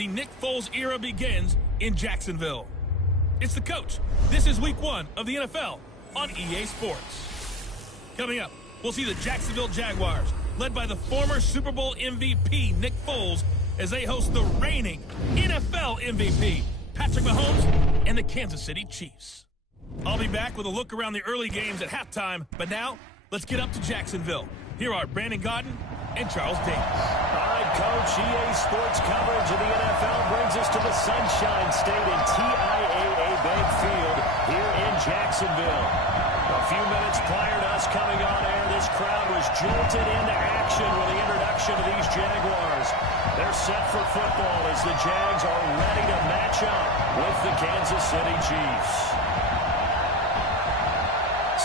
the Nick Foles era begins in Jacksonville. It's the coach. This is week 1 of the NFL on EA Sports. Coming up, we'll see the Jacksonville Jaguars, led by the former Super Bowl MVP Nick Foles, as they host the reigning NFL MVP Patrick Mahomes and the Kansas City Chiefs. I'll be back with a look around the early games at halftime, but now let's get up to Jacksonville. Here are Brandon Godden and Charles Davis. All right, Coach, EA Sports coverage of the NFL brings us to the Sunshine State in TIAA Bank Field here in Jacksonville. A few minutes prior to us coming on air, this crowd was jolted into action with the introduction of these Jaguars. They're set for football as the Jags are ready to match up with the Kansas City Chiefs.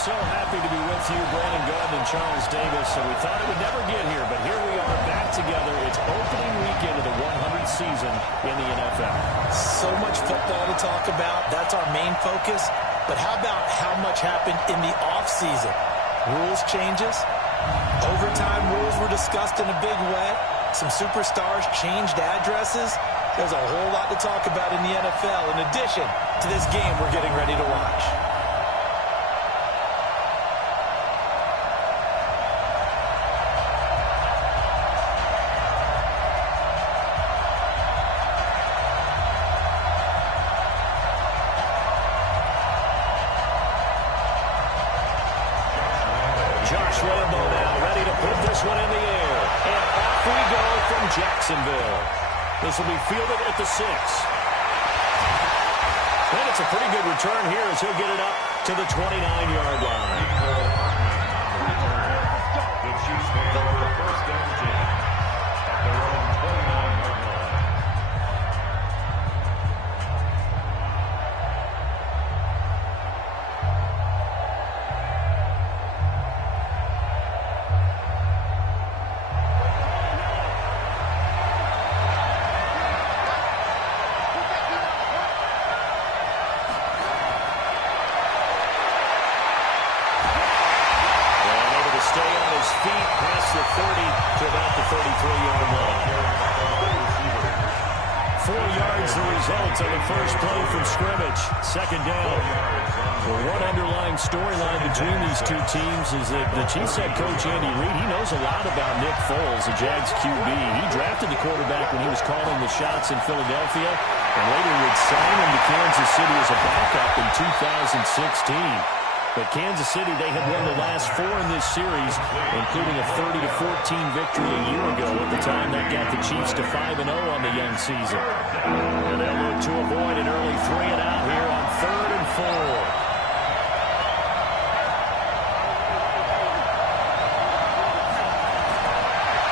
So happy to be with you, Brandon Godden and Charles Davis. So we thought it would never get here, but here we are back together. It's opening weekend of the 100th season in the NFL. So much football to talk about. That's our main focus. But how about how much happened in the offseason? Rules changes. Overtime rules were discussed in a big way. Some superstars changed addresses. There's a whole lot to talk about in the NFL in addition to this game we're getting ready to watch. Jacksonville. This will be fielded at the 6. And it's a pretty good return here as he'll get it up to the 29-yard line. The Chiefs may go for the first down jam at their own 29-yard line. On the first play from scrimmage, second down. The one underlying storyline between these two teams is that the Chiefs head coach Andy Reid, he knows a lot about Nick Foles, the Jags QB. He drafted the quarterback when he was calling the shots in Philadelphia, and later would sign him to Kansas City as a backup in 2016. But Kansas City, they had won the last 4 in this series, including a 30-14 victory a year ago. At the time, that got the Chiefs to 5-0 on the young season. And they'll look to avoid an early 3-and-out here on 3rd and 4.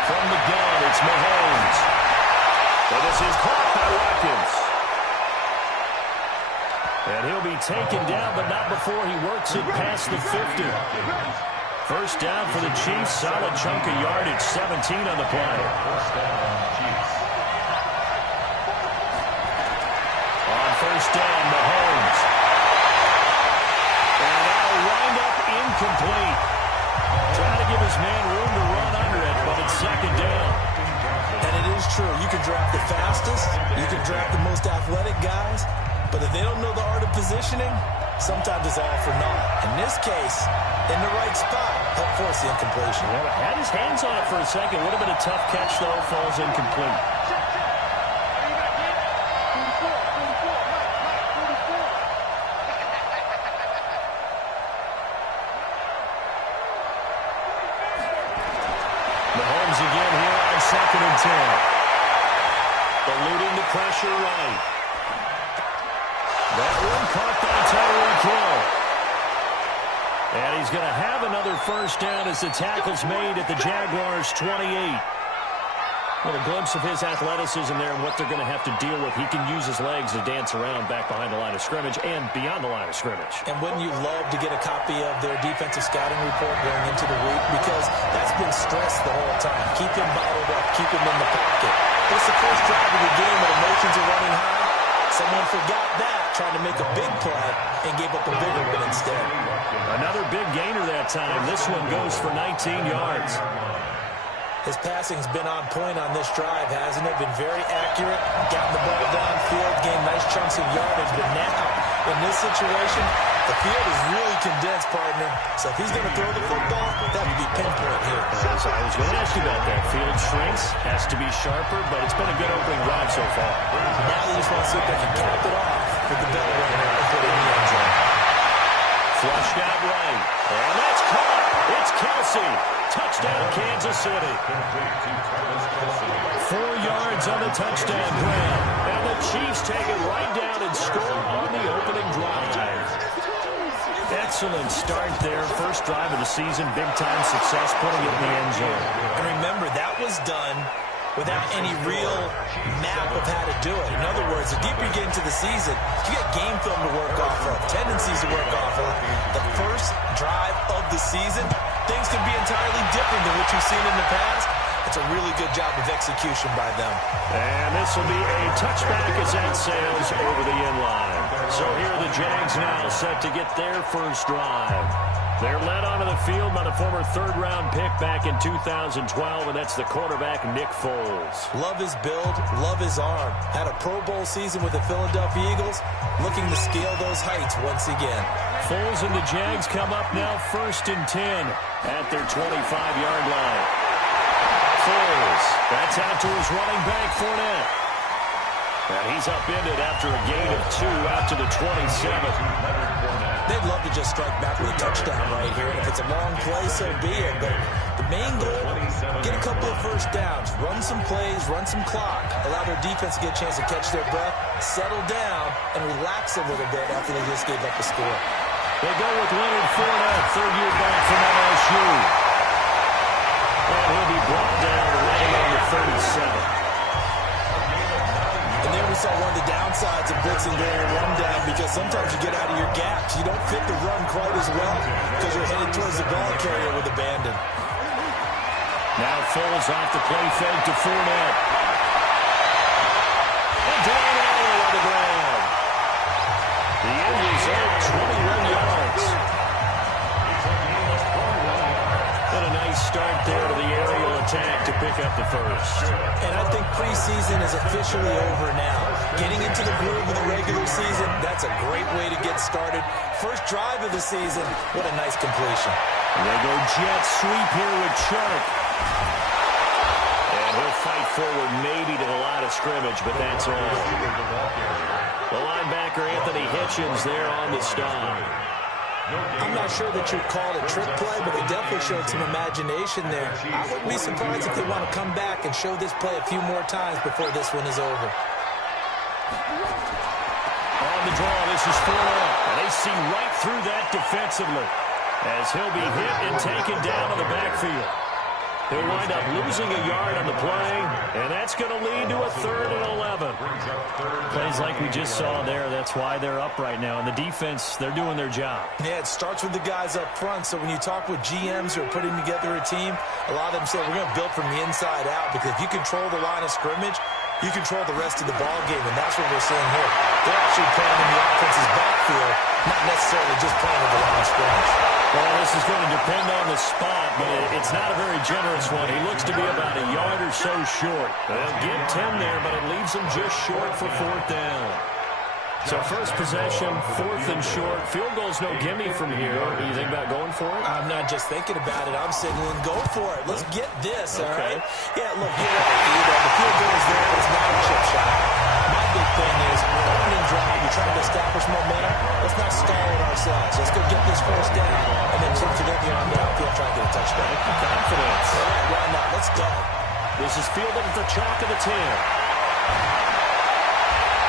From the gun, it's Mahomes. So this is caught by Watkins. And he'll be taken down, but not before he works it past the 50. First down for the Chiefs. Solid chunk of yardage, 17 on the play. On first down, Mahomes. And that'll wind up incomplete. Trying to give his man room to run under it, but it's second down. And it is true. You can draft the fastest. You can draft the most athletic guys. But if they don't know the art of positioning, sometimes it's all for naught. In this case, in the right spot, help force the incompletion. Yeah, had his hands on it for a second. Would have been a tough catch, though. Falls incomplete. Mahomes again here on 2nd and 10. Eluding the pressure right. That one caught by Tyreek Hill. And he's going to have another first down as the tackle's made at the Jaguars' 28. What a glimpse of his athleticism there and what they're going to have to deal with. He can use his legs to dance around back behind the line of scrimmage and beyond the line of scrimmage. And wouldn't you love to get a copy of their defensive scouting report going into the week? Because that's been stressed the whole time. Keep him bottled up. Keep him in the pocket. But it's the first drive of the game when emotions are running high. Someone forgot that, trying to make a big play, and gave up a bigger one instead. Another big gainer that time. This one goes for 19 yards. His passing's been on point on this drive, hasn't it? Been very accurate, gotten the ball downfield, gained nice chunks of yardage. But now, in this situation, the field is really condensed, partner. So if he's going to throw the football, that would be pinpoint here. As I was going to ask you about that. Field shrinks, has to be sharper, but it's been a good opening drive so far. Now they just want to see if they can cap it off with the bell runner and put it in the end zone. Flushed out right. And that's caught. It's Kelsey. Touchdown, Kansas City. 4 yards on the touchdown grab. And the Chiefs take it right down and score on the opening drive. Excellent start there. First drive of the season. Big-time success putting it in the end zone. And remember, that was done without any real map of how to do it. In other words, the deeper you get into the season, you get game film to work off of, tendencies to work off of. The first drive of the season, things can be entirely different than what you've seen in the past. It's a really good job of execution by them. And this will be a touchback as that sails over the end line. So here are the Jags now set to get their first drive. They're led onto the field by the former third-round pick back in 2012, and that's the quarterback, Nick Foles. Love his build, love his arm. Had a Pro Bowl season with the Philadelphia Eagles, looking to scale those heights once again. Foles and the Jags come up now 1st and 10 at their 25-yard line. Foles, that's out to his running back, Fournette. And he's upended after a gain of 2 out to the 27. They'd love to just strike back with a touchdown right here. And if it's a long play, so be it. But the main goal, get a couple of first downs, run some plays, run some clock, allow their defense to get a chance to catch their breath, settle down, and relax a little bit after they just gave up a score. They go with Leonard Fournette, third-year back from LSU. And he'll be brought down right on the 37. And there we saw one of the downsides of blitzing during a rundown, because sometimes you get out of your gaps. You don't fit the run quite as well because you're headed towards the ball carrier with abandon. Now Foles off the play fake to Fournette. And down on the ground. The end result, 21 yards. And a nice start there to the aerial attack to pick up the first. And I think preseason is officially over now. Getting into the groove of the regular season, that's a great way to get started. First drive of the season, what a nice completion. And they go jet sweep here with Chark. And he'll fight forward maybe to the line of scrimmage, but that's all. The linebacker, Anthony Hitchens, there on the stop. I'm not sure that you'd call it a trick play, but they definitely showed some imagination there. I wouldn't be surprised if they want to come back and show this play a few more times before this one is over. On the draw, this is Fournette. And they see right through that defensively as he'll be hit and taken down to the backfield. He'll wind up losing a yard on the play, and that's going to lead to a 3rd and 11. Plays like we just saw there, that's why they're up right now. And the defense, they're doing their job. Yeah, it starts with the guys up front. So when you talk with GMs who are putting together a team, a lot of them say we're going to build from the inside out, because if you control the line of scrimmage, you control the rest of the ball game, and that's what we're seeing here. They're actually playing in the offense's backfield, not necessarily just playing with the line of scrimmage. Well, this is going to depend on the spot, but it's not a very generous one. He looks to be about a yard or so short. They'll get 10 there, but it leaves him just short for 4th down. So first possession, 4th and short. Field goal's no gimme from here. Do you think about going for it? I'm not just thinking about it. I'm signaling, go for it. Let's get this, all right? Yeah, look, you're right. The field goal is there, but it's not a chip shot. My big thing is, opening drive, you're trying to establish momentum. Let's not stall it ourselves. Let's go get this first down, and then chip it in the on downfield, try to get a touchdown. Confidence. All right, why not? Let's go. This is fielded at the chalk of the 10.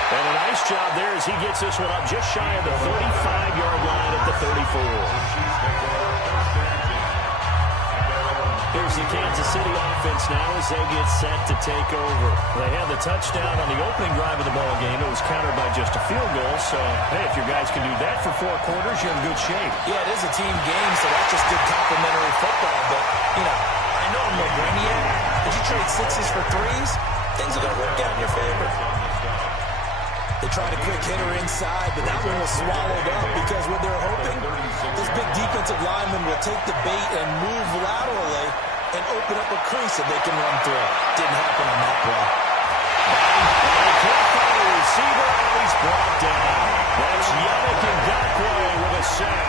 And a nice job there as he gets this one up just shy of the 35-yard line at the 34. Here's the Kansas City offense now as they get set to take over. They had the touchdown on the opening drive of the ball game. It was countered by just a field goal. So, hey, if your guys can do that for 4 quarters, you're in good shape. Yeah, it is a team game, so that's just good complimentary football. But, you know, I know I'm no brainiac. If you trade 6s for 3s, things are going to work out in your favor. They tried a quick hitter inside, but that one was swallowed up because what they're hoping, this big defensive lineman will take the bait and move laterally and open up a crease that they can run through. Didn't happen on that play. Receiver, and he's brought down. That's Yannick Ngakoue with a sack.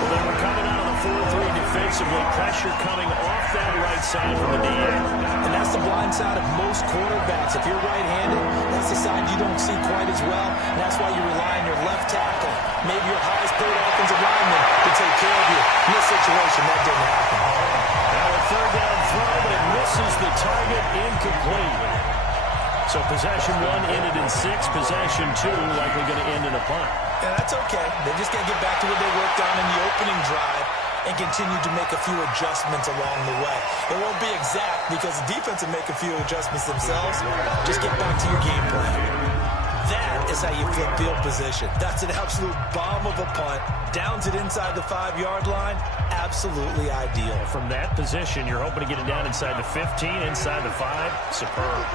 Well, they were coming out of the 4-3 defensively. Pressure coming off that right side from the DA. And that's the blind side of most quarterbacks. If you're right-handed, that's the side you don't see quite as well. And that's why you rely on your left tackle, maybe your highest-paid offensive lineman, to take care of you. In this situation, that didn't happen. Now a third down throw, but it misses the target, incomplete. So possession one ended in 6. Possession 2 likely going to end in a punt. And that's okay. They just got to get back to what they worked on in the opening drive and continue to make a few adjustments along the way. It won't be exact because the defense will make a few adjustments themselves. Just get back to your game plan. That is how you flip field position. That's an absolute bomb of a punt. Downs it inside the 5-yard line. Absolutely ideal. From that position, you're hoping to get it down inside the 15, inside the 5. Superb.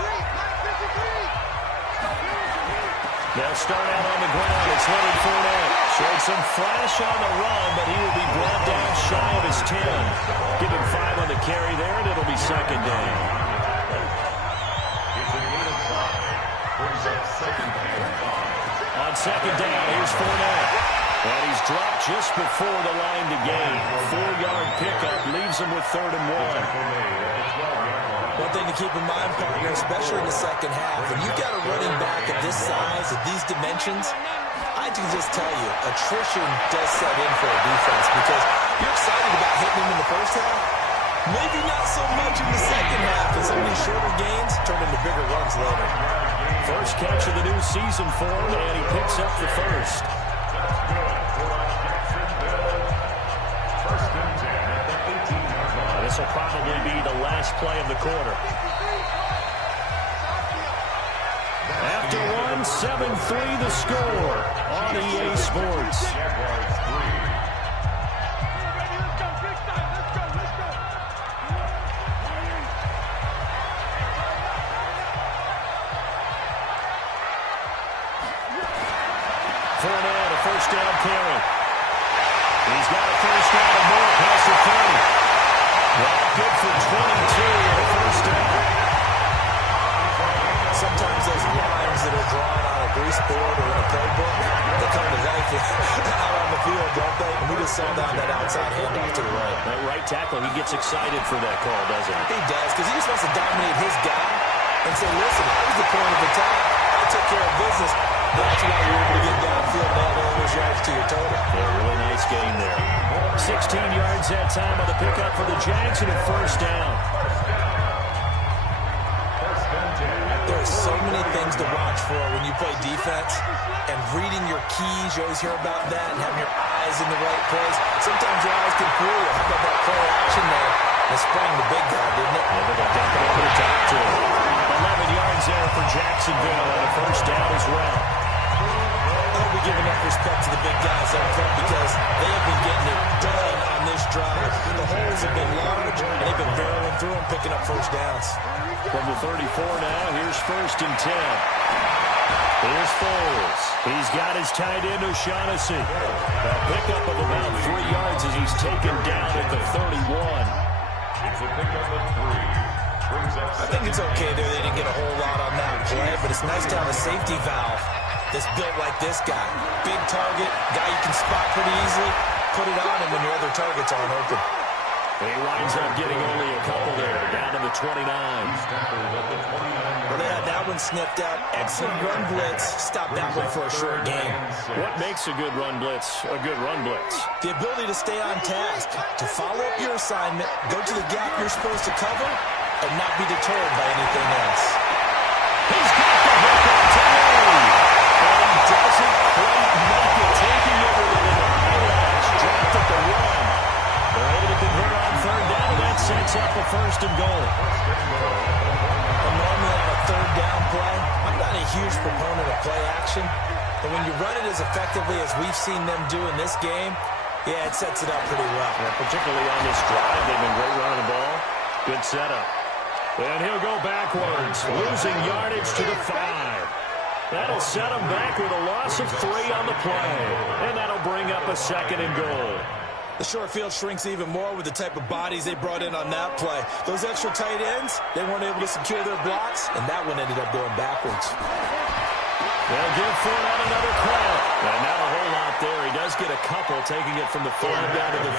They'll start out on the ground. It's Leonard Fournette. Showed some flash on the run, but he will be brought down shy of his 10. Give him 5 on the carry there, and it'll be second down. It's a gain of 5. Brings up second and 5. On second down, here's Fournette. And he's dropped just before the line to gain. 4-yard pickup leaves him with 3rd and 1. One thing to keep in mind, partner, especially in the second half, when you've got a running back of this size, of these dimensions, I can just tell you, attrition does set in for a defense because you're excited about hitting him in the first half. Maybe not so much in the second half, and some of these shorter gains turn into bigger runs later. First catch of the new season for him, and he picks up the first. This will probably be the last play of the quarter. After one, 7-3 the score on EA Sports. Fournette, a first down carry. He's got a first down and more past the 30. Well, good for 22 and a first down. Sometimes those lines that are drawn on a grease board or in a playbook, they come to life out on the field, don't they? And we just saw that outside handoff to the right. That right tackle, he gets excited for that call, doesn't he? He does, because he just wants to dominate his guy and say, listen, I was the point of attack. I took care of business. That's why you're able to get downfield and add all those yards to your total. Yeah, really nice game there. 16 yards that time on the pickup for the Jags and a first down. There's so many things to watch for when you play defense, and reading your keys, you always hear about that, and having your eyes in the right place. Sometimes your eyes can fool you. How about that play action there? It sprang the big guy, didn't it? Yeah, they're going to dump it over the top, too. 11 yards there for Jacksonville and a first down as well. We give enough respect to the big guys up front because they have been getting it done on this drive. The holes have been large, and they've been barreling through them, picking up first downs. From the 34 now, here's 1st and 10. Here's Foles. He's got his tight end O'Shaughnessy. A pickup of about 3 yards as he's taken down at the 31. It's a pickup of 3. I think it's okay there. They didn't get a whole lot on that play, but it's nice to have a safety valve that's built like this guy. Big target, guy you can spot pretty easily. Put it on him when your other targets aren't open. He winds up getting only a couple there, down to the 29. Well, they had that one sniffed out. Excellent run blitz. Stop that one for a short game. What makes a good run blitz a good run blitz? The ability to stay on task, to follow up your assignment, go to the gap you're supposed to cover, and not be deterred by anything else. He's got the hook on Taylor. And he doesn't quite make it, taking it with an eyelash, dropped at the run. They're able to convert on third down, and that sets up a first and goal. And normally on a third down play, I'm not a huge proponent of play action, but when you run it as effectively as we've seen them do in this game, yeah, it sets it up pretty well. Yeah, particularly on this drive, they've been great running the ball. Good setup. And he'll go backwards, losing yardage to the 5. That'll set him back with a loss of 3 on the play. And that'll bring up a second and goal. The short field shrinks even more with the type of bodies they brought in on that play. Those extra tight ends, they weren't able to secure their blocks, and that one ended up going backwards. They'll give Fournette another crack. And not a whole lot there. He does get a couple, taking it from the 5 down to the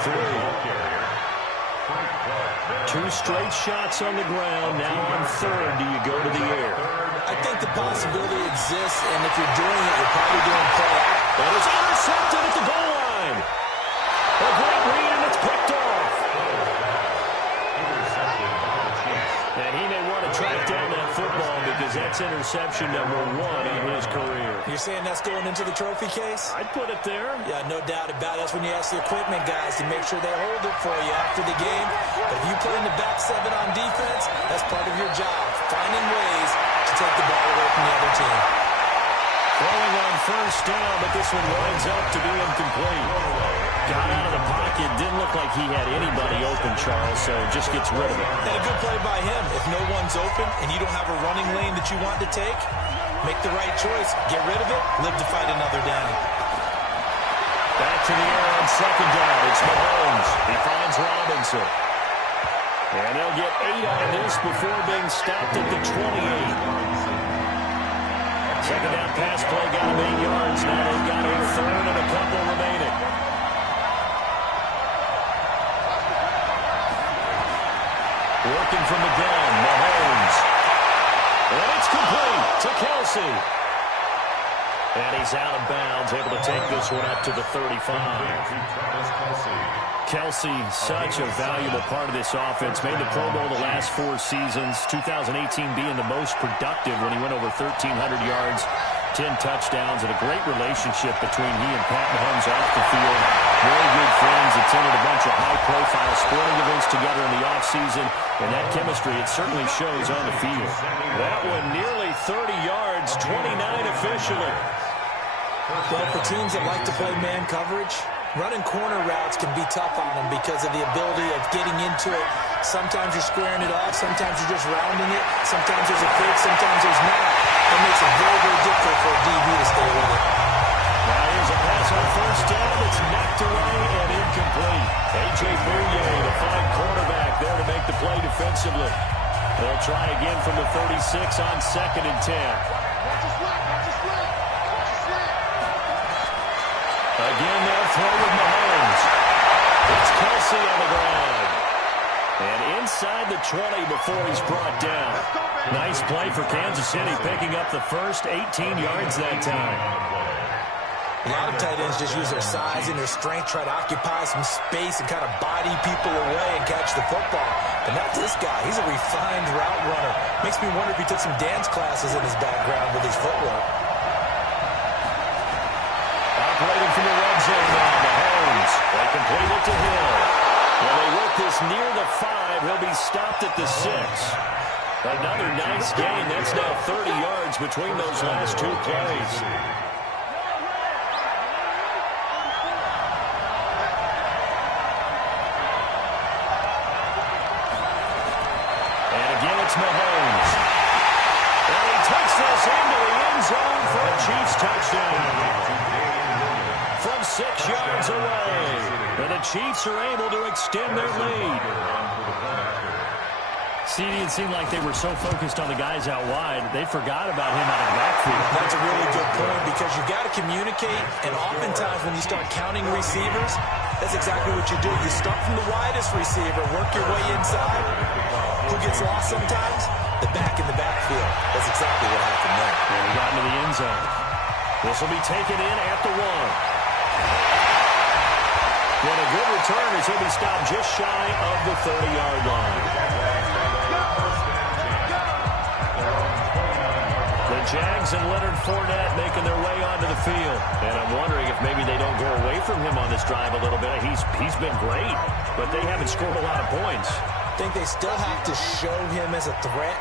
3. 2 straight shots on the ground. Now on 3rd, do you go to the air? I think the possibility exists, and if you're doing it, you're probably doing play out. And it's intercepted at the goal line. A great read, and it's picked off. And he may want to track down that football because that's interception number 1 in his career. You're saying that's going into the trophy case? I'd put it there. Yeah, no doubt about it. That's when you ask the equipment guys to make sure they hold it for you after the game. But if you play in the back 7 on defense, that's part of your job, finding ways to take the ball away from the other team. Throwing on 1st down, but this one winds up to be incomplete. Got out of the pocket. Didn't look like he had anybody open, Charles, so just gets rid of it. And a good play by him. If no one's open and you don't have a running lane that you want to take, make the right choice. Get rid of it. Live to fight another down. Back to the air on 2nd down. It's Mahomes. He finds Robinson. And they'll get 8 out of this before being stopped at the 28. 2nd down pass play got him 8 yards. Now they've got a 3rd and a couple remaining. Working from the gun, Mahomes. And it's complete to Kelsey. And he's out of bounds, able to take this one up to the 35. Kelsey, such a valuable part of this offense. Made the Pro Bowl the last 4 seasons. 2018 being the most productive when he went over 1,300 yards, 10 touchdowns, and a great relationship between he and Pat Mahomes off the field. Very good friends. Attended a bunch of high-profile sporting events together in the offseason. And that chemistry, it certainly shows on the field. That one nearly 30 yards, 29 officially. Well, for teams that like to play man coverage, running corner routes can be tough on them because of the ability of getting into it. Sometimes you're squaring it off. Sometimes you're just rounding it. Sometimes there's a fake. Sometimes there's not. It makes it very, very difficult for a DB to stay with it. Now here's a pass on 1st down. It's knocked away and incomplete. A.J. Bouye, the fine cornerback, there to make the play defensively. They'll try again from the 36 on 2nd and 10. Again, they'll throw with Mahomes. It's Kelsey on the ground. And inside the 20 before he's brought down. Nice play for Kansas City, picking up the first 18 yards that time. A lot of tight ends just use their size and their strength, try to occupy some space and kind of body people away and catch the football. But not this guy. He's a refined route runner. Makes me wonder if he took some dance classes in his background with his footwork. Operating from the red zone now, Mahomes. They complete it to Hill. When they work this near the 5, he'll be stopped at the 6. Another nice gain. That's now 30 yards between those last 2 plays. And again, it's Mahomes. And he takes this into the end zone for a Chiefs touchdown. From 6 yards away. And the Chiefs are able to extend their lead. See, it didn't seem like they were so focused on the guys out wide, they forgot about him out of the backfield. That's a really good point because you've got to communicate, and oftentimes when you start counting receivers, that's exactly what you do. You start from the widest receiver, work your way inside. Who gets lost sometimes? The back in the backfield. That's exactly what happened there. And he got into the end zone. This will be taken in at the 1. What a good return as he'll be stopped just shy of the 30-yard line. The Jags and Leonard Fournette making their way onto the field. And I'm wondering if maybe they don't go away from him on this drive a little bit. He's been great, but they haven't scored a lot of points. I think they still have to show him as a threat.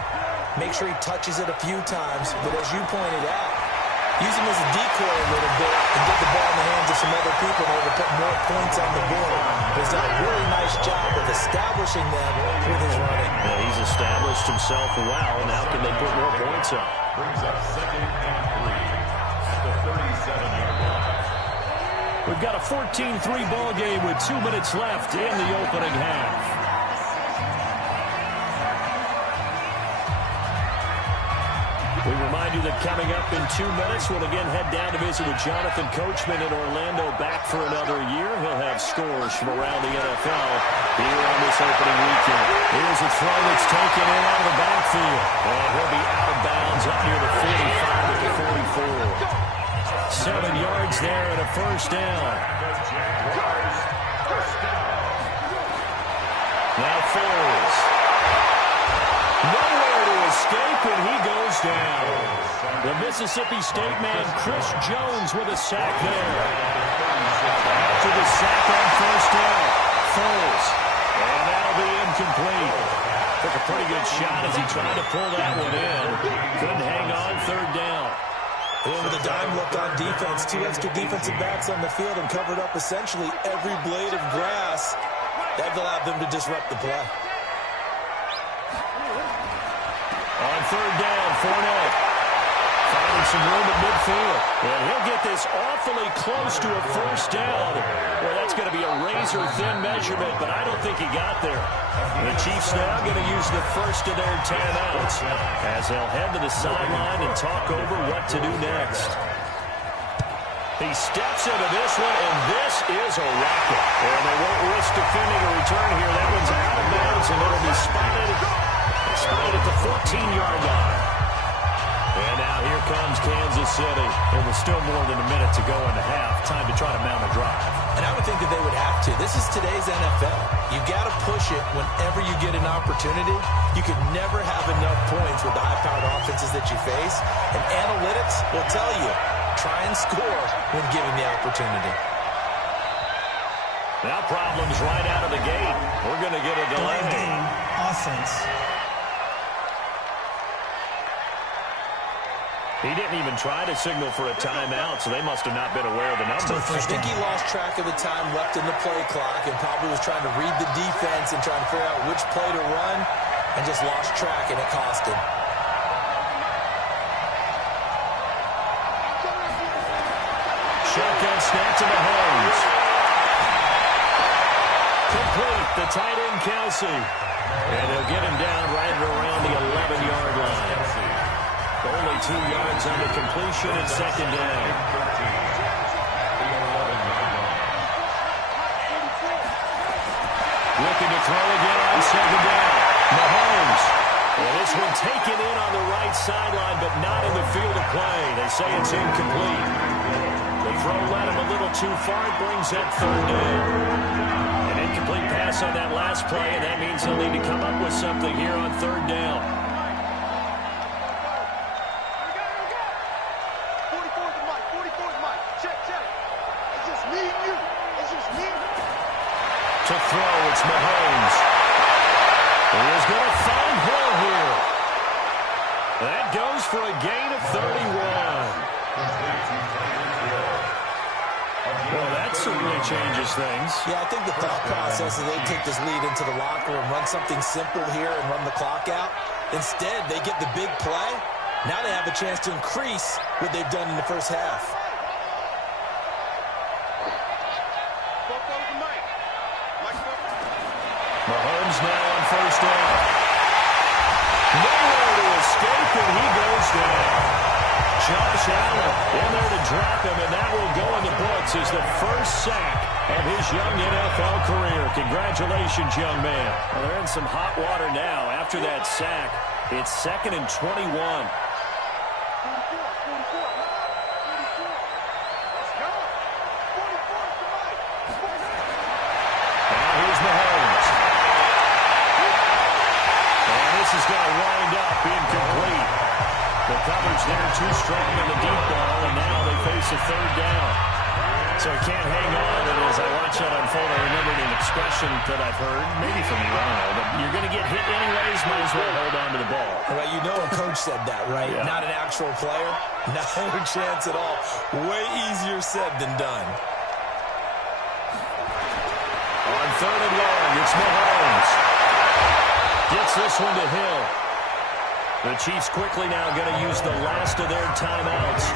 Make sure he touches it a few times. But as you pointed out, use him as a decoy a little bit and get the ball in the hands of some other people in order to put more points on the board. He's done a really nice job of establishing them with his running. Yeah, he's established himself well. Now can they put more points up? Brings up 2nd and 3 at the 37-yard line. We've got a 14-3 ball game with 2 minutes left in the opening half. We remind you that coming up in 2 minutes, we'll again head down to visit with Jonathan Coachman in Orlando, back for another year. He'll have scores from around the NFL here on this opening weekend. Here's a throw that's taken in out of the backfield. And he'll be out of bounds up near the 45 at the 44. 7 yards there and a first down. Now Foles. Nowhere to escape, and he goes down. The Mississippi State man, Chris Jones, with a sack there. After the sack on first down, Foles. And that'll be incomplete. Took a pretty good shot as he tried to pull that one in. Couldn't hang on, third down. And with a dime look on defense, 2 extra defensive backs on the field and covered up essentially every blade of grass. That allowed them to disrupt the play. On third down, Fournette finding some room at midfield. And he'll get this awfully close to a first down. Well, that's going to be a razor-thin measurement, but I don't think he got there. The Chiefs now going to use the first of their timeouts as they'll head to the sideline and talk over what to do next. He steps into this one, and this is a rocket. And they won't risk defending a return here. That one's out of bounds, and it'll be spotted at the 14-yard line. And now here comes Kansas City. There was still more than a minute to go in the half. Time to try to mount a drive. And I would think that they would have to. This is today's NFL. You got to push it whenever you get an opportunity. You can never have enough points with the high-powered offenses that you face. And analytics will tell you, try and score when given the opportunity. Now problems right out of the gate. We're going to get a delay. Game offense. He didn't even try to signal for a timeout, so they must have not been aware of the numbers. I think he lost track of the time left in the play clock and probably was trying to read the defense and trying to figure out which play to run and just lost track, and it cost him. Shotgun snap to Mahomes. Complete, the tight end Kelsey. And they'll get him down right around the 11-yard line. Only 2 yards on the completion and second down. Looking to throw again on second down. Mahomes. And this one taken in on the right sideline, but not in the field of play. They say it's incomplete. The throw led him a little too far. It brings that third down. An incomplete pass on that last play, and that means they'll need to come up with something here on third down. To throw, it's Mahomes. He is going to find Hill here. That goes for a gain of 31. Well, that certainly changes things. Yeah, I think the thought process is they take this lead into the locker room, run something simple here, and run the clock out. Instead, they get the big play. Now they have a chance to increase what they've done in the first half. Mahomes now on first down. Nowhere to escape, and he goes down. Josh Allen in there to drop him, and that will go in the books as the first sack of his young NFL career. Congratulations, young man. Well, they're in some hot water now. After that sack, it's 2nd and 21. Now here's Mahomes. And this is going to wind up incomplete. The coverage there too strong in the deep ball, and now they face a third down. So he can't hang on, and as I watch that unfold, I remembered an expression that I've heard, maybe from you, I don't know, but you're going to get hit anyways, might as well hold on to the ball. Well, you know a coach said that, right? Yeah. Not an actual player. No chance at all. Way easier said than done. On third and long, it's Mahomes. Gets this one to Hill. The Chiefs quickly now going to use the last of their timeouts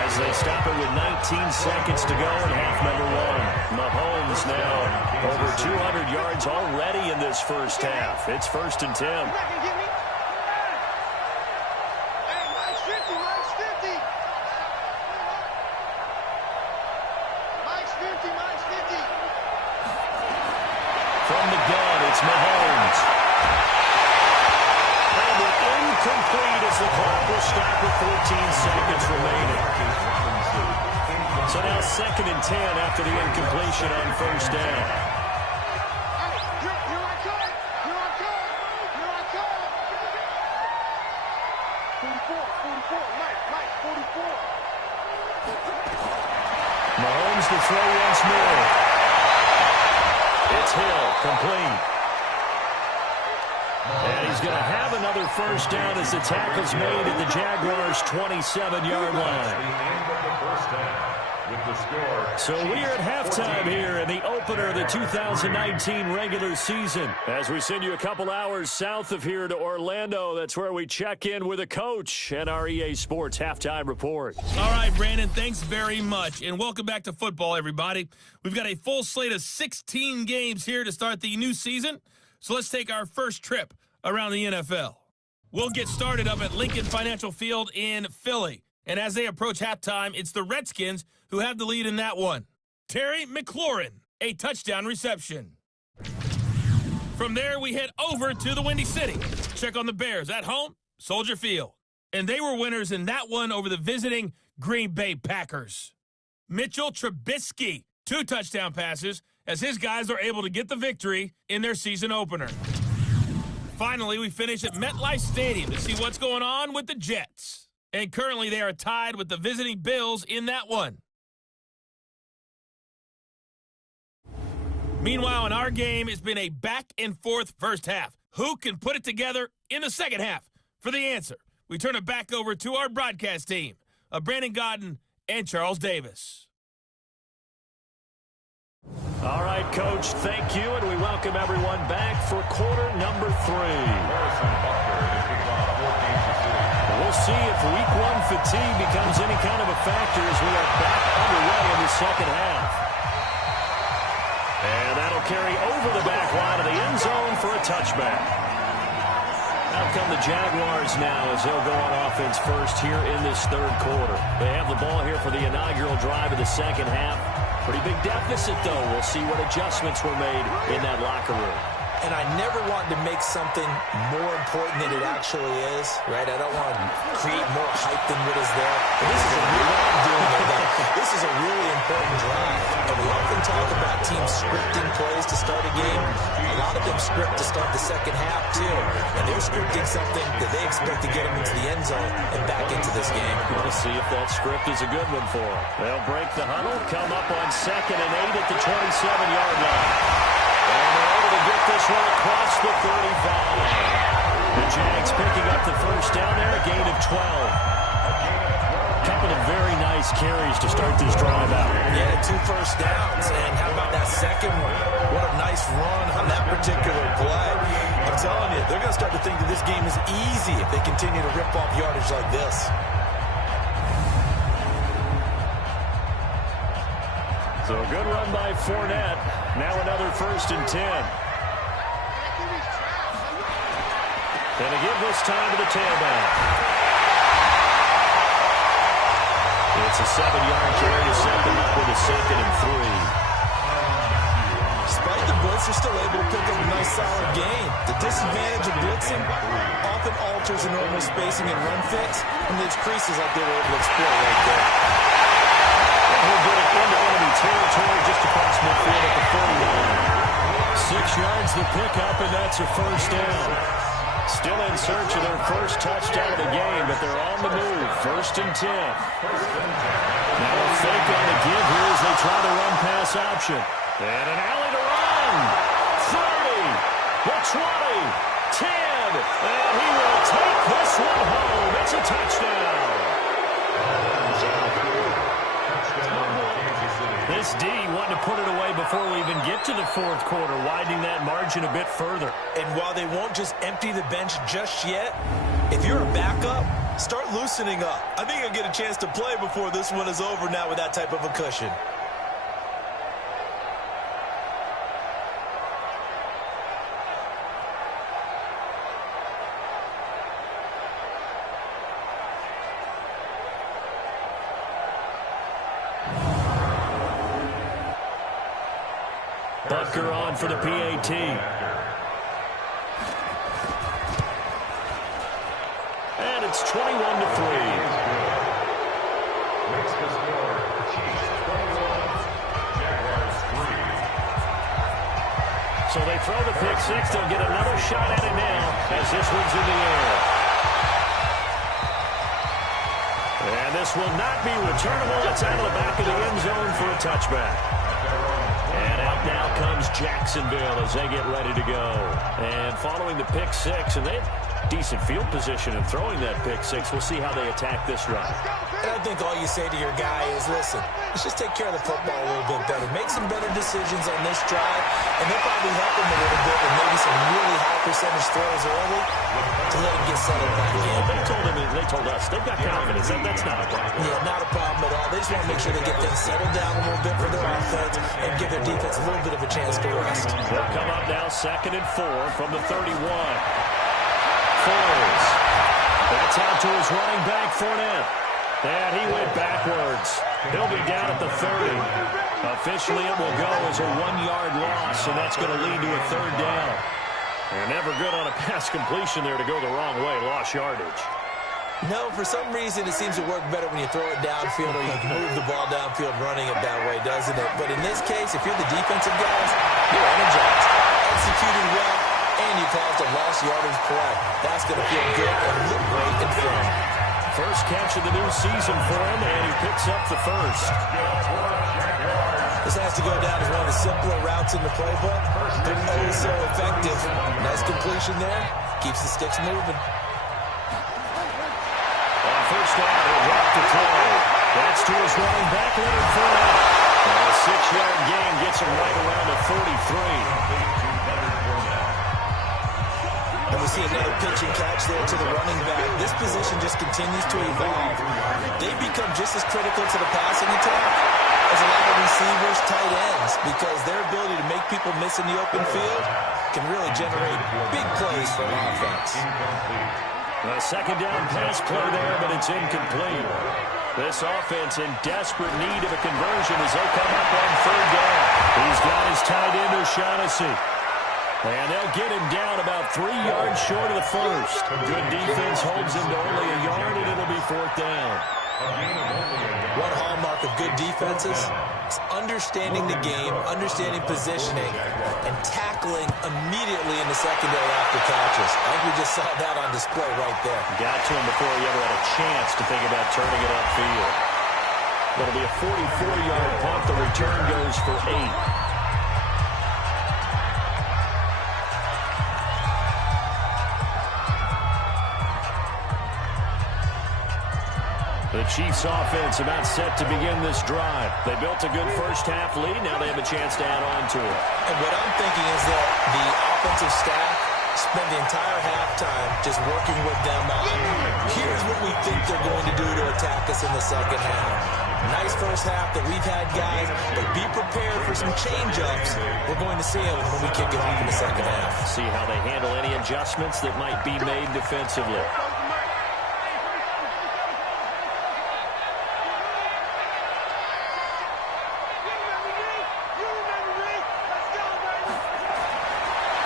as they stop it with 19 seconds to go in half number one. Mahomes now over 200 yards already in this first half. It's 1st and 10. From the gun, it's Mahomes. Incomplete as the clock will stop with 14 seconds remaining. So now 2nd and 10 after the incompletion on first down. Mahomes to throw once more. It's Hill, complete. And he's going to have another first down as the tackle's made at the Jaguars' 27-yard line. So we are at halftime here in the opener of the 2019 regular season. As we send you a couple hours south of here to Orlando, that's where we check in with a coach and our EA Sports halftime report. All right, Brandon, thanks very much. And welcome back to football, everybody. We've got a full slate of 16 games here to start the new season. So let's take our first trip around the NFL. We'll get started up at Lincoln Financial Field in Philly. And as they approach halftime, it's the Redskins who have the lead in that one. Terry McLaurin, a touchdown reception. From there, we head over to the Windy City. Check on the Bears at home, Soldier Field. And they were winners in that one over the visiting Green Bay Packers. Mitchell Trubisky, 2 touchdown passes, as his guys are able to get the victory in their season opener. Finally, we finish at MetLife Stadium to see what's going on with the Jets. And currently, they are tied with the visiting Bills in that one. Meanwhile, in our game, it's been a back-and-forth first half. Who can put it together in the second half? For the answer, we turn it back over to our broadcast team of Brandon Godden and Charles Davis. All right, Coach, thank you, and we welcome everyone back for quarter number 3. We'll see if week 1 fatigue becomes any kind of a factor as we are back underway in the second half. And that'll carry over the back line of the end zone for a touchback. Out come the Jaguars now as they'll go on offense first here in this third quarter. They have the ball here for the inaugural drive of the second half. Pretty big deficit, though. We'll see what adjustments were made in that locker room. And I never want to make something more important than it actually is, right? I don't want to create more hype than what is there. But this is a this is a really important drive. And we often talk about teams scripting plays to start a game. A lot of them script to start the second half, too. And they're scripting something that they expect to get them into the end zone and back into this game. We'll see if that script is a good one for them. They'll break the huddle, come up on 2nd and 8 at the 27-yard line. And they're able to get this one across the 35. The Jags picking up the first down there, a gain of 12. A couple of very nice carries to start this drive out. Yeah, 2 first downs. And how about that second one? What a nice run on that particular play. I'm telling you, they're going to start to think that this game is easy if they continue to rip off yardage like this. So a good run by Fournette. Now another 1st and 10. And to give this time to the tailback. It's a 7-yard carry to set them up with a 2nd and 3. Despite the blitz, they're still able to pick up a nice solid gain. The disadvantage of blitzing often alters the normal spacing and run fits, and these creases like they were able to exploit right there. He'll get it into enemy territory just across midfield at the 49. 6 yards the pickup, and that's a first down. Still in search of their first touchdown of the game, but they're on the move. 1st and 10. Now a fake on the give here as they try the run-pass option. And an alley to run. 30, the 20, 10, and he will take this one home. It's a touchdown. This D wanting to put it away before we even get to the 4th quarter, widening that margin a bit further. And while they won't just empty the bench just yet, If you're a backup, start loosening up. I think you'll get a chance to play before this one is over now with that type of a cushion. Butker on for the PAT. And it's 21-3. Makes the score, Chiefs 21, Jaguars 3. So they throw the pick six. They'll get another shot at it now as this one's in the air. And this will not be returnable. It's out of the back of the end zone for a touchback. And out now comes Jacksonville as they get ready to go. And following the pick six, and they have decent field position in throwing that pick six. We'll see how they attack this drive. And I think all you say to your guy is, listen, let's just take care of the football a little bit better. Make some better decisions on this drive, and they'll probably help him a little bit with maybe some really high percentage throws early to let him get settled back in. They told us they've got confidence. That's not a problem. Yeah, not a problem at all. They just want to make sure they get things settled down a little bit for their offense and give their defense a little bit of a chance to rest. They'll come up now 2nd and 4 from the 31. Foles. That's out to his running back, Fournette. And he went backwards. He'll be down at the 30. Officially, it will go as a 1-yard loss, and that's going to lead to a 3rd down. They're never good on a pass completion there to go the wrong way. Lost yardage. No, for some reason, it seems to work better when you throw it downfield or you can move the ball downfield running it that way, doesn't it? But in this case, if you're the defensive guys, you're energized, executing well, and you caused a lost yardage play. That's going to feel good and look great in film. First catch of the new season for him, and he picks up the first. This has to go down as one of the simpler routes in the playbook. But oh, so effective. Nice completion there. Keeps the sticks moving. On first down, he'll drop the throw. That's to his running back, Leonard Fournette. And a 6-yard gain gets him right around the 43. And we see another pitch and catch there to the running back. This position just continues to evolve. They've become just as critical to the passing attack as a lot of receivers, tight ends, because their ability to make people miss in the open field can really generate big plays for an offense. A second down pass play there, but it's incomplete. This offense in desperate need of a conversion as they come up on 3rd down. He's got his tight end O'Shaughnessy. And they'll get him down about 3 yards short of the first. Good defense holds him to only a yard, and it'll be 4th down. One hallmark of good defenses is understanding the game, understanding positioning, and tackling immediately in the secondary after catches. I think we just saw that on display right there. Got to him before he ever had a chance to think about turning it upfield. It'll be a 44-yard punt. The return goes for 8. The Chiefs offense about set to begin this drive. They built a good first-half lead. Now they have a chance to add on to it. And what I'm thinking is that the offensive staff spend the entire halftime just working with them on, here's what we think they're going to do to attack us in the second half. Nice first half that we've had, guys, but be prepared for some change-ups. We're going to see them when we kick it off in the second half. See how they handle any adjustments that might be made defensively.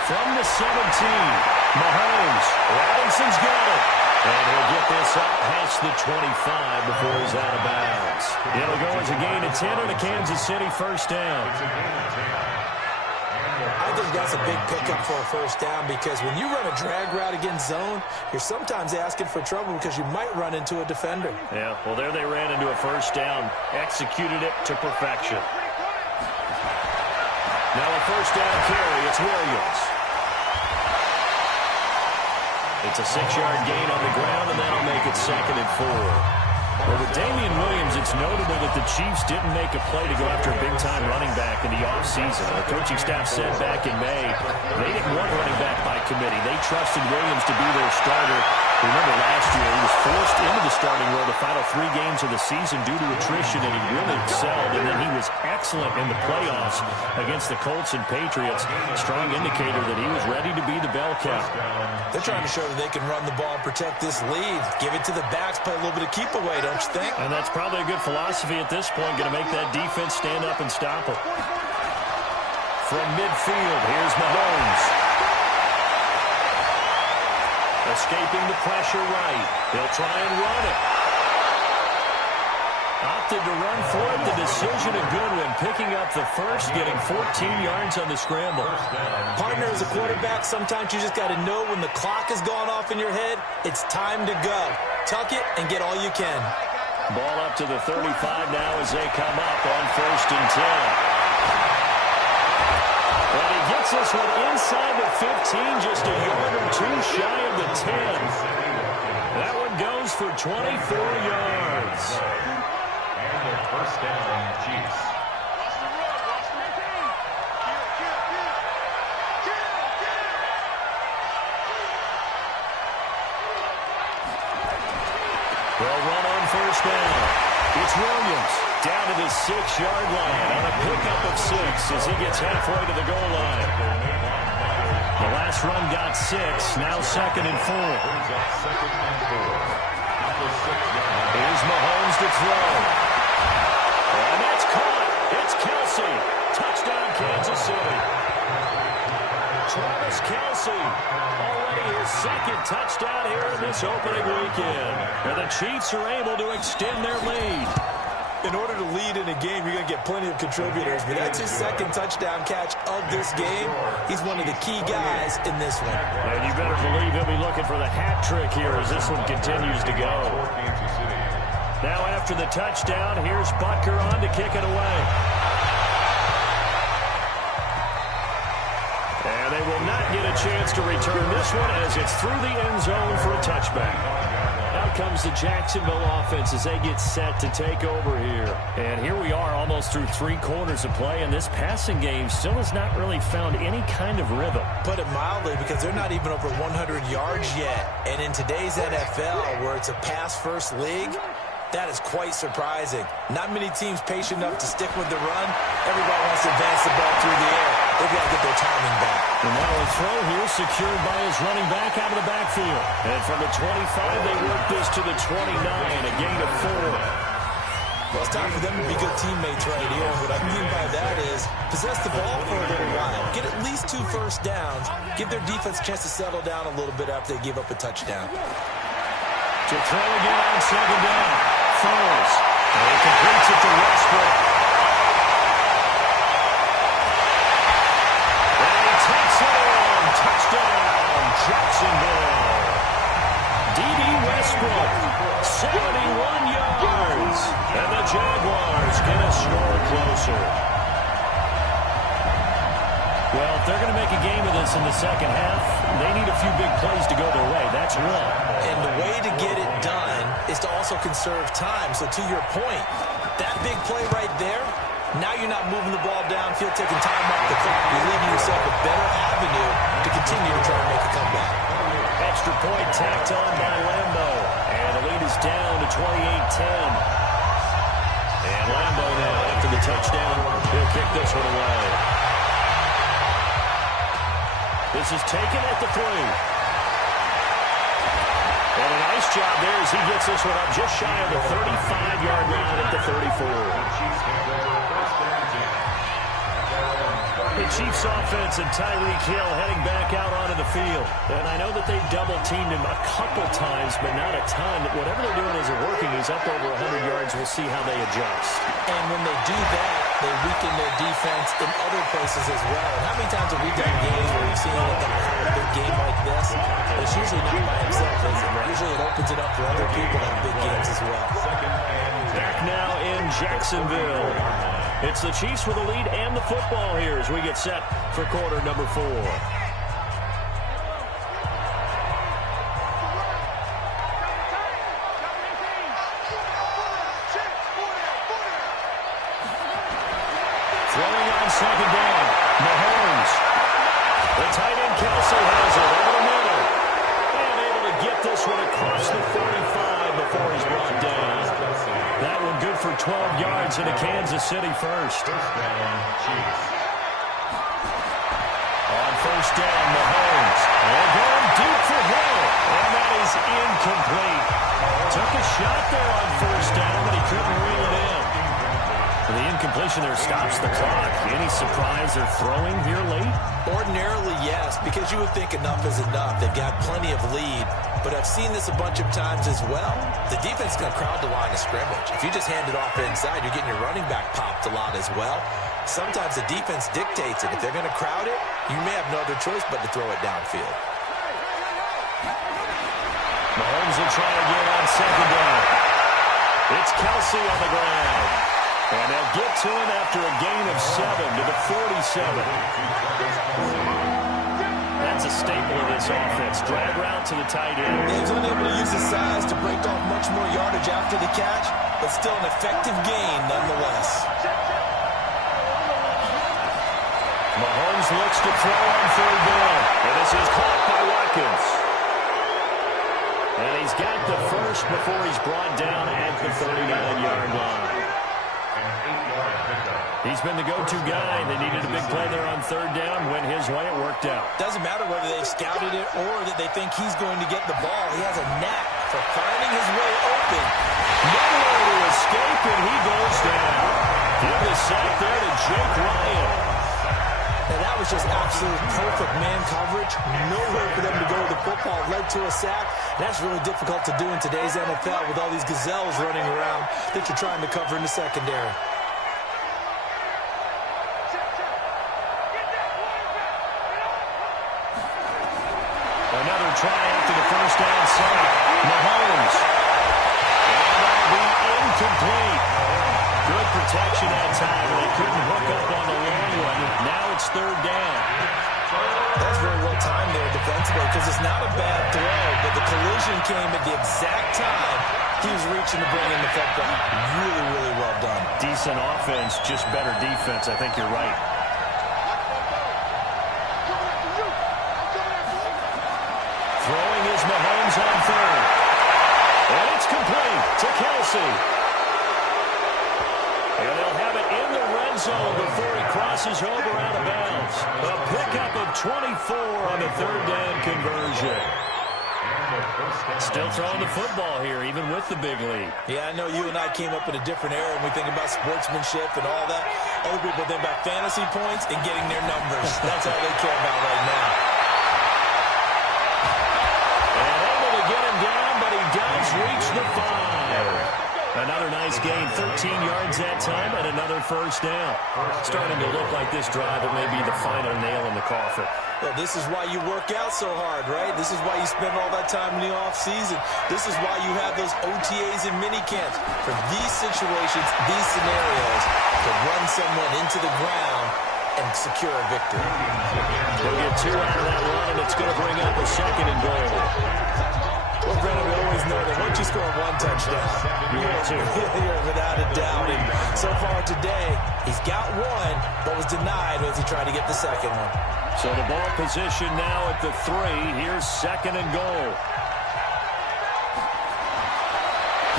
From the 17, Mahomes. Robinson's got it. And he'll get this up past the 25 before he's out of bounds. It'll go as a gain of 10 on a Kansas City first down. I think that's a big pickup for a first down because when you run a drag route against zone, you're sometimes asking for trouble because you might run into a defender. Yeah, well, there they ran into a first down. Executed it to perfection. Now a first down carry. It's Williams. It's a 6-yard gain on the ground, and that'll make it 2nd and 4. Well, with Damian Williams, it's notable that the Chiefs didn't make a play to go after a big-time running back in the offseason. The coaching staff said back in May they didn't want running back by committee. They trusted Williams to be their starter. Remember last year, he was forced into the starting role the final 3 games of the season due to attrition, and he really excelled. And then he was excellent in the playoffs against the Colts and Patriots. Strong indicator that he was ready to be the bell cow. They're trying to show that they can run the ball and protect this lead. Give it to the backs, play a little bit of keep away, don't you think? And that's probably a good philosophy at this point, going to make that defense stand up and stop it. From midfield, here's Mahomes. Escaping the pressure right. They'll try and run it. Opted to run for it. The decision a good one. Picking up the first, getting 14 yards on the scramble. Partner, as a quarterback, sometimes you just got to know when the clock has gone off in your head, it's time to go. Tuck it and get all you can. Ball up to the 35 now as they come up on 1st and 10. And he gets this one inside the 15, just a yard or 2 shy of the 10. That one goes for 24 yards. And the first down, Chiefs. They'll run on 1st down. It's Williams down to the 6-yard line on a pickup of 6 as he gets halfway to the goal line. The last run got 6, now 2nd and 4. Here's Mahomes to throw. And that's caught. It's Kelsey. Touchdown, Kansas City. Travis Kelsey, already his 2nd touchdown here in this opening weekend. And the Chiefs are able to extend their lead. In order to lead in a game, you're going to get plenty of contributors, but that's his 2nd touchdown catch of this game. He's one of the key guys in this one. And you better believe he'll be looking for the hat trick here as this one continues to go. Now after the touchdown, here's Butker on to kick it away. And they will not get a chance to return this one as it's through the end zone for a touchback. Out comes the Jacksonville offense as they get set to take over here. And here we are almost through 3 quarters of play, and this passing game still has not really found any kind of rhythm. Put it mildly, because they're not even over 100 yards yet. And in today's NFL, where it's a pass-first league, that is quite surprising. Not many teams patient enough to stick with the run. Everybody wants to advance the ball through the air. They've got to get their timing back. And now a throw here secured by his running back out of the backfield. And from the 25, they work this to the 29, a gain of 4. Well, it's time for them to be good teammates right here. What I mean by that is possess the ball for a little while. Get at least 2 first downs. Give their defense a chance to settle down a little bit after they give up a touchdown. To throw again on 2nd down. Throws. And he completes it to Westbrook. And he takes it in. Touchdown, Jacksonville. D.D. Westbrook, 71 yards. And the Jaguars get a score closer. Well, if they're going to make a game of this in the second half, they need a few big plays to go their way. That's one. And the way to get it done is to also conserve time. So to your point, that big play right there, now you're not moving the ball downfield, taking time off the clock. You're leaving yourself a better avenue to continue to try and make a comeback. Extra point tacked on by Lambo. And the lead is down to 28-10. And Lambo now, after the touchdown, he'll kick this one away. This is taken at the 3. And a nice job there as he gets this one up just shy of the 35-yard line at the 34. The Chiefs offense and Tyreek Hill heading back out onto the field. And I know that they've double-teamed him a couple times, but not a ton. Whatever they're doing isn't working. He's up over 100 yards. We'll see how they adjust. And when they do that, they weaken their defense in other places as well. And how many times have we done games where we've seen a guy have a big game like this? It's usually not by himself, is it? Usually it opens it up for other people to have big games as well. Back now in Jacksonville. It's the Chiefs with the lead and the football here as we get set for quarter number 4. 12 yards into Kansas City first. First down, Chiefs. On first down, Mahomes. They're going deep for Hill. And that is incomplete. Took a shot there on first down, but he couldn't reel it in. The incompletion there stops the clock. Any surprise they're throwing here late? Ordinarily, yes, because you would think enough is enough. They've got plenty of lead, but I've seen this a bunch of times as well. The defense is going to crowd the line of scrimmage. If you just hand it off inside, you're getting your running back popped a lot as well. Sometimes the defense dictates it. If they're going to crowd it, you may have no other choice but to throw it downfield. Mahomes will try again on second down. It's Kelsey on the ground. And they'll get to him after a gain of 7 to the 47. That's a staple of this offense. Drag route to the tight end. He's unable to use his size to break off much more yardage after the catch, but still an effective gain nonetheless. Mahomes looks to throw on third down. And this is caught by Watkins. And he's got the first before he's brought down at the 39-yard line. He's been the go-to guy. They needed a big play there on third down. Went his way. It worked out. Doesn't matter whether they scouted it or that they think he's going to get the ball. He has a knack for finding his way open. Nowhere to escape, and he goes down. Give the sack there to Jake Ryan. And that was just absolute perfect man coverage. Nowhere for them to go with the football. Led to a sack. That's really difficult to do in today's NFL with all these gazelles running around that you're trying to cover in the secondary. Another try after the first down sack. Mahomes. And that'll be incomplete. Good protection that time. They couldn't hook up on the long one. Now it's third down. That's very well timed there defensively because it's not a bad throw, but the collision came at the exact time he was reaching to bring in the football. Really, really well done. Decent offense, just better defense. I think you're right. Throwing is Mahomes on third. And it's complete to Kelsey. And they'll have it in the red zone before he crosses over out of bounds. A pickup of 24 on the third down conversion. Still throwing the football here, even with the big lead. Yeah, I know you and I came up in a different era and we think about sportsmanship and all that. Other people think about fantasy points and getting their numbers. That's all they care about right now. And able to get him down, but he does reach the 5. Another nice gain, 13 yards that time, and another first down. Starting to look like this drive, it may be the final nail in the coffin. Well, this is why you work out so hard, right? This is why you spend all that time in the offseason. This is why you have those OTAs and minicamps. For these situations, these scenarios, to run someone into the ground and secure a victory. They'll get 2 out of that run, and it's going to bring up a second and goal. Well, Brandon, we always know that once you score one touchdown, you're without a doubt. And so far today, he's got one, but was denied as he tried to get the second one. So the ball position now at the 3. Here's second and goal.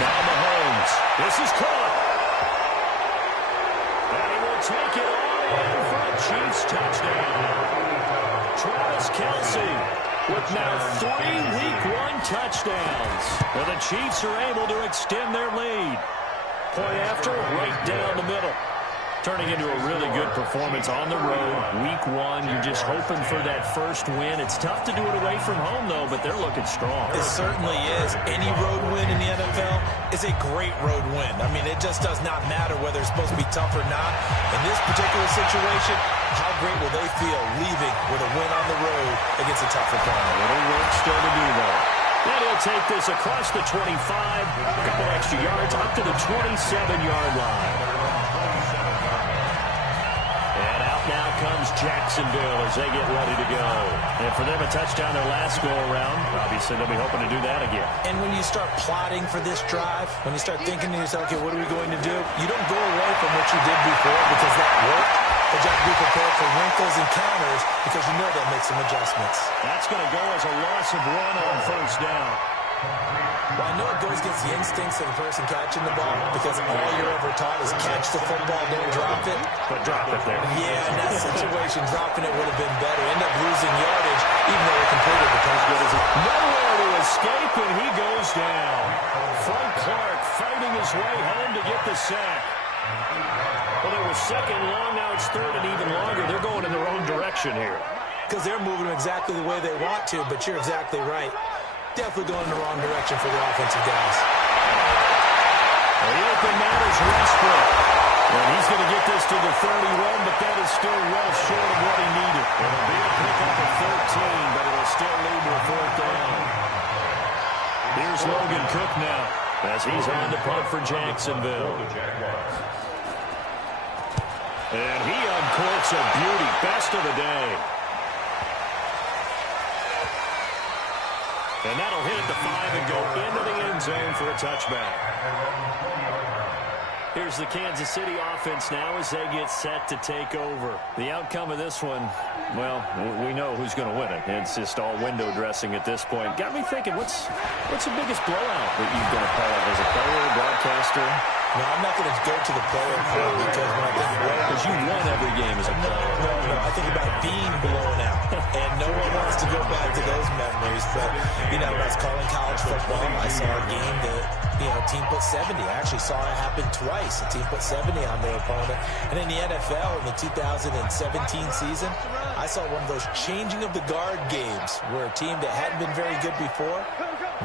Now Mahomes. This is caught. And he will take it all in for a Chiefs touchdown. Travis Kelsey with now 3 Week 1 touchdowns. Well, the Chiefs are able to extend their lead. Point after, right down the middle. Turning into a really good performance on the road. Week 1, you're just hoping for that first win. It's tough to do it away from home, though, but they're looking strong. It certainly is. Any road win in the NFL is a great road win. I mean, it just does not matter whether it's supposed to be tough or not. In this particular situation, how great will they feel leaving with a win on the road against a tough opponent? A little work still to do, though. And he'll take this across the 25, a couple extra yards, up to the 27-yard line. And out now comes Jacksonville as they get ready to go. And for them, a touchdown their last go-around. Obviously, they'll be hoping to do that again. And when you start plotting for this drive, when you start thinking to yourself, okay, what are we going to do? You don't go away from what you did before because that worked. But you have to be prepared for wrinkles and counters because you know they'll make some adjustments. That's going to go as a loss of 1 on first down. Well, I know it goes against the instincts of the person catching the ball because all you're ever taught is catch the football, don't drop it. But drop it there. Yeah, in that situation, dropping it would have been better. End up losing yardage, even though they completed the pass. Nowhere to escape, and he goes down. Frank Clark fighting his way home to get the sack. Well, it was second long, now it's third and even longer. They're going in the wrong direction here. Because they're moving them exactly the way they want to, but you're exactly right. Definitely going in the wrong direction for the offensive guys. Well, the open man is Westbrook. And he's going to get this to the 31, but that is still well short of what he needed. It'll be a pickup of 13, but it'll still lead to a fourth down. Here's Logan Cook now as he's on the punt for Jacksonville. And he uncorks a beauty. Best of the day. And that'll hit at the 5 and go into the end zone for a touchback. Here's the Kansas City offense now as they get set to take over. The outcome of this one, well, we know who's going to win it. It's just all window dressing at this point. Got me thinking, what's the biggest blowout that you've been a part of as a player, broadcaster? No, I'm not going to go to the player part because when I think because you won every game as a player. No, I think about being blown out. And no one wants to go back to those memories. But, you know, when I was calling college football, I saw a game that, you know, a team put 70. I actually saw it happen twice. A team put 70 on their opponent. And in the NFL, in the 2017 season, I saw one of those changing of the guard games where a team that hadn't been very good before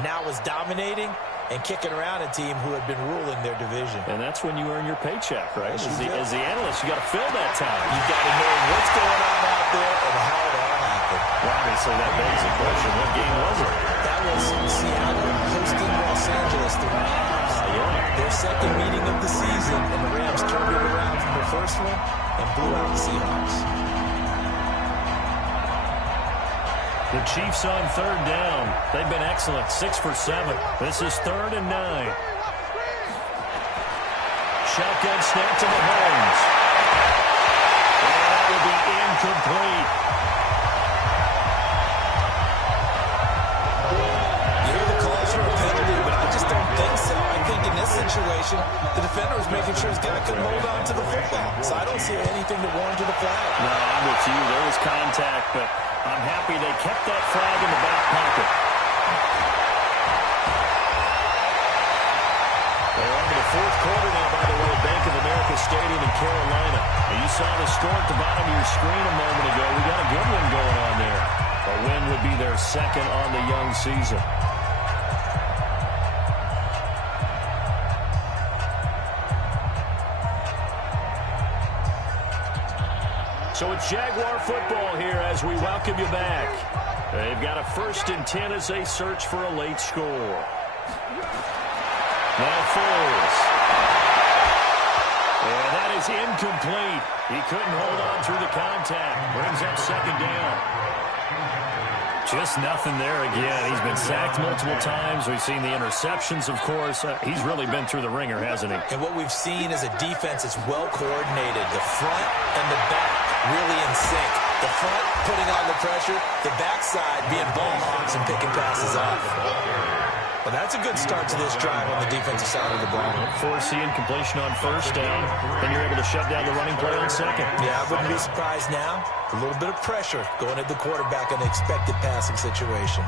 now was dominating and kicking around a team who had been ruling their division. And that's when you earn your paycheck, right? As the analyst, you got to fill that time. You got to know what's going on out there and how it all happened. Well, obviously, that begs the question, what game was it? That was Seattle hosting Los Angeles, the Rams. Their second meeting of the season, and the Rams turned it around from the first one and blew out the Seahawks. The Chiefs on third down. They've been excellent, 6 for 7. This is 3rd and 9. Shotgun snap to Mahomes. And that will be incomplete. You hear the calls for a penalty, but I just don't think so. I think in this situation, the defender was making sure his guy couldn't hold on to the football. So I don't see anything to warrant to the flag. No, I'm with you. There was contact, but I'm happy they kept that flag in the back pocket. They're on to the fourth quarter now, by the way, Bank of America Stadium in Carolina. And you saw the score at the bottom of your screen a moment ago. We got a good one going on there. A win would be their second on the young season. So it's Jaguar football here as we welcome you back. They've got a 1st and 10 as they search for a late score. Now Foles. And that is incomplete. He couldn't hold on through the contact. Brings up 2nd down. Just nothing there again. He's been sacked multiple times. We've seen the interceptions, of course. He's really been through the ringer, hasn't he? And what we've seen is a defense that's well coordinated. The front and the back really in sync. The front putting on the pressure, the backside being ball hawks and picking passes off. Well, that's a good start to this drive on the defensive side of the ball. Force the incompletion on 1st down, and you're able to shut down the running play on 2nd. Yeah, I wouldn't be surprised now. A little bit of pressure going at the quarterback in the expected passing situation.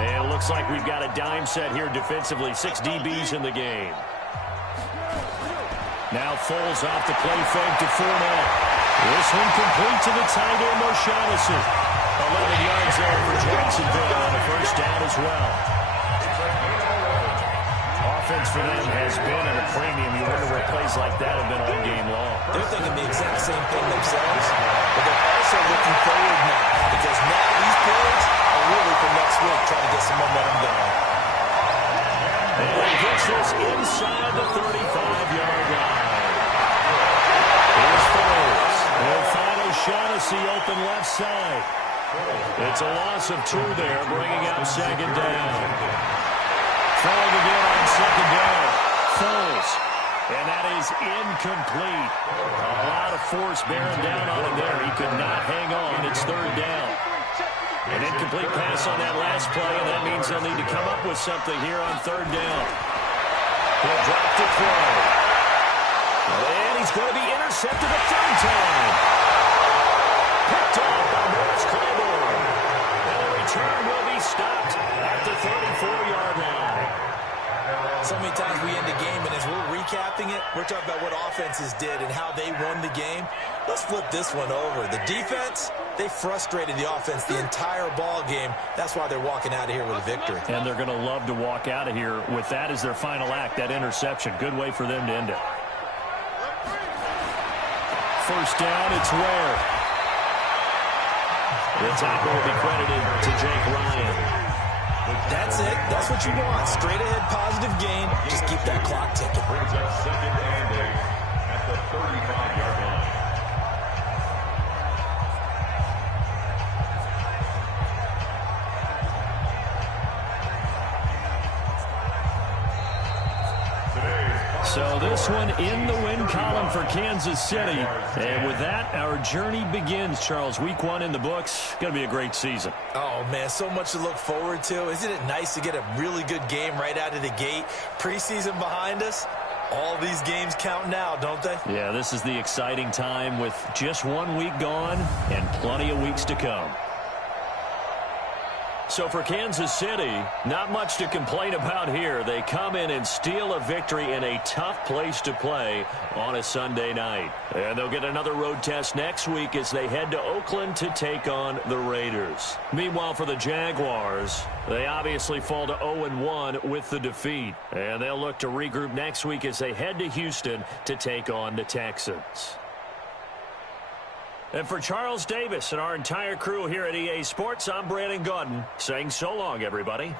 And it looks like we've got a dime set here defensively. 6 DBs in the game. Now Foles off the play fake to Fournette. This one complete to the tight end, O'Shaughnessy. 11 yards there for Jacksonville on the 1st down as well. Offense for them has been at a premium. You wonder where plays like that have been all game long. They're thinking the exact same thing themselves, but they're also looking forward now because now these plays are really for next week, trying to get some momentum going. And he gets this inside the 35-yard line. Here's Foles. They'll find O'Shaughnessy open left side. It's a loss of 2 there, bringing up 2nd down. Throwing again on 2nd down. Foles. And that is incomplete. A lot of force bearing down on him there. He could not hang on. It's 3rd down. An incomplete pass on that last play, and that means they'll need to come up with something here on third down. He'll drop to throw. And he's going to be intercepted a third time. Picked off by Morris Claiborne. And the return will be stopped at the 34-yard line. So many times we end the game, and as we're recapping it, we're talking about what offenses did and how they won the game. Let's flip this one over. The defense, they frustrated the offense the entire ball game. That's why they're walking out of here with a victory. And they're going to love to walk out of here with that as their final act, that interception. Good way for them to end it. First down, it's Ware. The tackle will be credited to Jake Ryan. That's it. That's what you want. Straight ahead, positive gain. Just keep that clock ticking. Brings up second and 8 at the 35-yard line. So this one in the win column for Kansas City. And with that, our journey begins, Charles. Week 1 in the books. Going to be a great season. Oh, man, so much to look forward to. Isn't it nice to get a really good game right out of the gate? Preseason behind us. All these games count now, don't they? Yeah, this is the exciting time with just 1 week gone and plenty of weeks to come. So for Kansas City, not much to complain about here. They come in and steal a victory in a tough place to play on a Sunday night. And they'll get another road test next week as they head to Oakland to take on the Raiders. Meanwhile, for the Jaguars, they obviously fall to 0-1 with the defeat. And they'll look to regroup next week as they head to Houston to take on the Texans. And for Charles Davis and our entire crew here at EA Sports, I'm Brandon Gaudin saying so long, everybody.